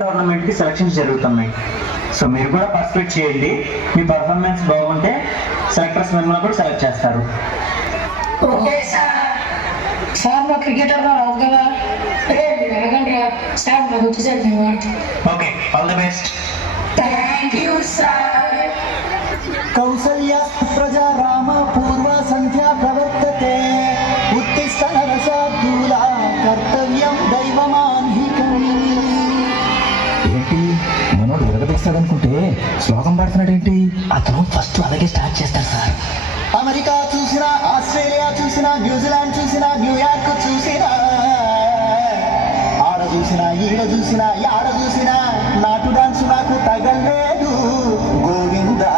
టోర్నమెంట్కి సెలక్షన్స్ జరుగుతున్నాయి. సో మీరు కూడా పార్టిసిపేట్ చేయండి. మీ పర్ఫార్మెన్స్ బాగుంటే సెలెక్టర్స్ మిమ్మల్ని కూడా సెలెక్ట్ చేస్తారు. Okay sir. సార్ మా క్రికెటర్ రాదు కదా, సార్ నాకు వచ్చేసారి మేము ఆడతాం. Okay, all the best. Thank you sir. Kausalya ప్రజా రామ పూర్వ సంధ్యా ప్రవర్తతే ఉత్తిష్ట నరశార్దూల కర్తవ్యం దైవమాన్హికం. ఏంటి మనోడు విరగదీస్తాడనుకుంటే శ్లోకం పాడుతున్నాడు ఏంటి? అతను ఫస్ట్ అలాగే స్టార్ట్ చేస్తాడు సార్. అమెరికా చూసినా, ఆస్ట్రేలియా చూసినా, న్యూజిలాండ్ చూసినా, న్యూయార్క్ చూసినా, ఆడ చూసినా ఈడ చూసినా యాడ చూసినా నాటు డాన్స్ నాకు తగలేదు. గోవిందా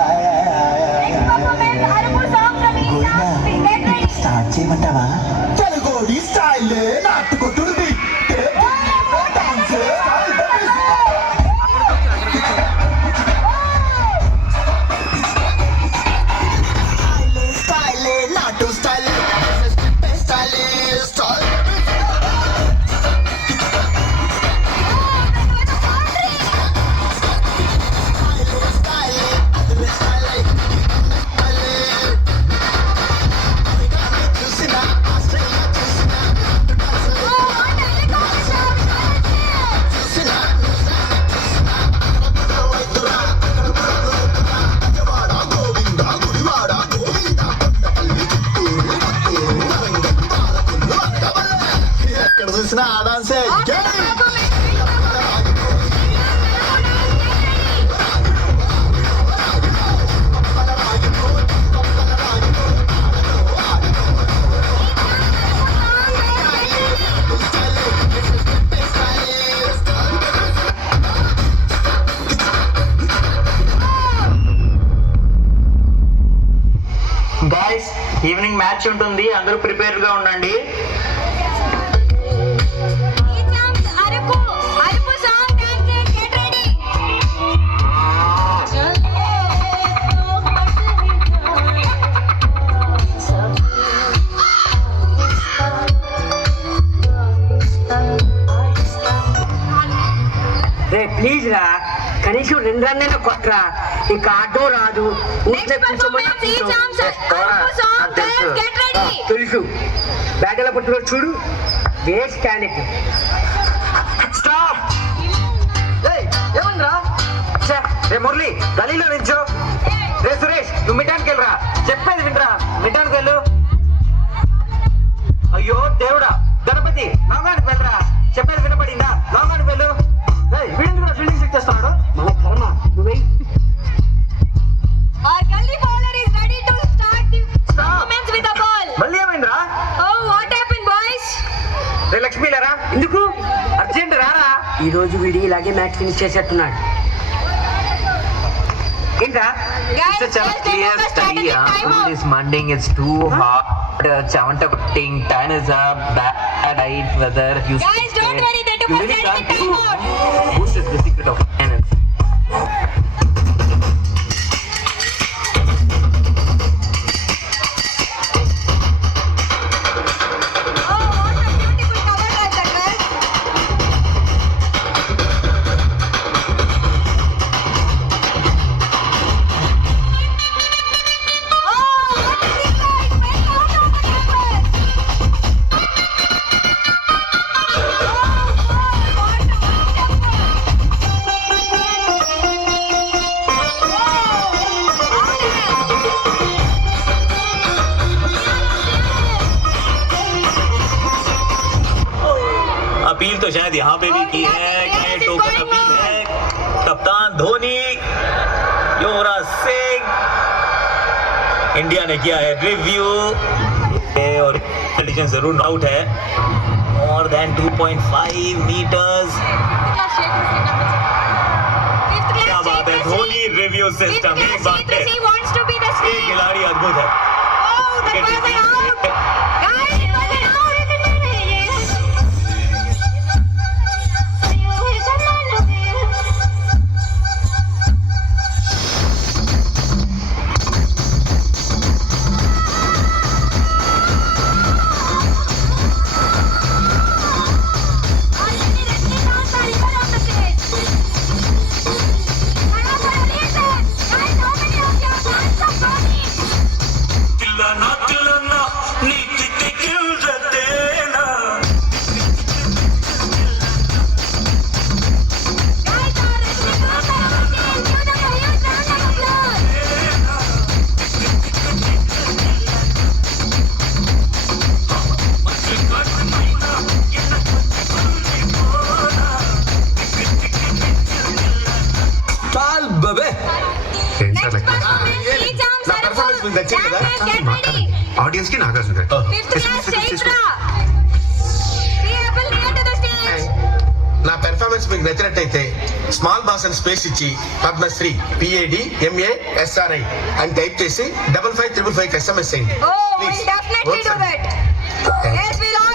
స్టార్ట్ చేయమంటావా? తెలుగోడి స్టైల్ నాటుకొట్టుడు చూసిన ఆడాన్సే. గాయ్స్, ఈవినింగ్ మ్యాచ్ ఉంటుంది, అందరూ ప్రిపేర్ గా ఉండండి. రే ప్లీజ్ రా, కనీసం 2 రన్నైనా కొట్టరా. ఇక ఆటో రాదు. తెలుసు, బ్యాట్ ఎలా పట్టుకో చూడు. Waste candidate. ఏమన్నా రే మురళి, గలీలో నించో. రే సురేష్, నువ్వు మిడ్డానికి వెళ్ళరా. చెప్పేది వినరా, మిడ్డానికి వెళ్ళు. అయ్యో దేవుడా, గణపతి లాంగానికి వెళ్ళరా. చెప్పేది వినపడిందా? లాంగానికి వెళ్ళు. వీడింది కూడా ఫీల్డింగ్ సెట్ చేస్తున్నాడు. మన కర్మ. నువ్వే Our gully bowler is ready to start the performance with the ball. మళ్ళీ ఏమైందిరా? Oh, what happened, boys? రే లక్ష్మీ లేరా? ఎందుకు అర్జెంట్ రారా. ఈ రోజు వీడి ఇలాగే మ్యాచ్ ఫినిష్ చేసేట్టున్నాడు. ఏంట్రా? Guys, It's a just clear take a study. strategic time out. This Monday is too hot. Chavanta cutting, time is up, bad height, weather. Guys, don't worry, they took a strategic time out. Boost is the secret of finance. Oh, what a beautiful cover drive that was. Oh, what a kicker! It went out of the canvas. Appeal तो शायद यहाँ पे भी की है। क्या token appeal है? कप्तान धोनी, युवराज सिंह, इंडिया ने किया है रिव्यू और कंडीशन जरूर आउट है। More than 2.5 metres. क्या बात है, धोनी रिव्यू सिस्टम एक बात है, He wants to be the ये snake. खिलाड़ी अद्भुत है। Oh, that was an out. Guys, it was an out. Our Rashmi down, sir, on the stage. మీకు నచ్చింది కదా? Get ready. ఆడియన్స్ కి నాగార్జున గారు. Fifth class Chaitra. People near to the stage. నా పెర్ఫార్మెన్స్ మీకు నచ్చినట్టయితే స్మాల్ బాస్ అని స్పేస్ ఇచ్చి పద్మశ్రీ PADMASRI అని టైప్ చేసి 5555 SMS చేయండి. Oh, we'll definitely do that. Yes, we'll all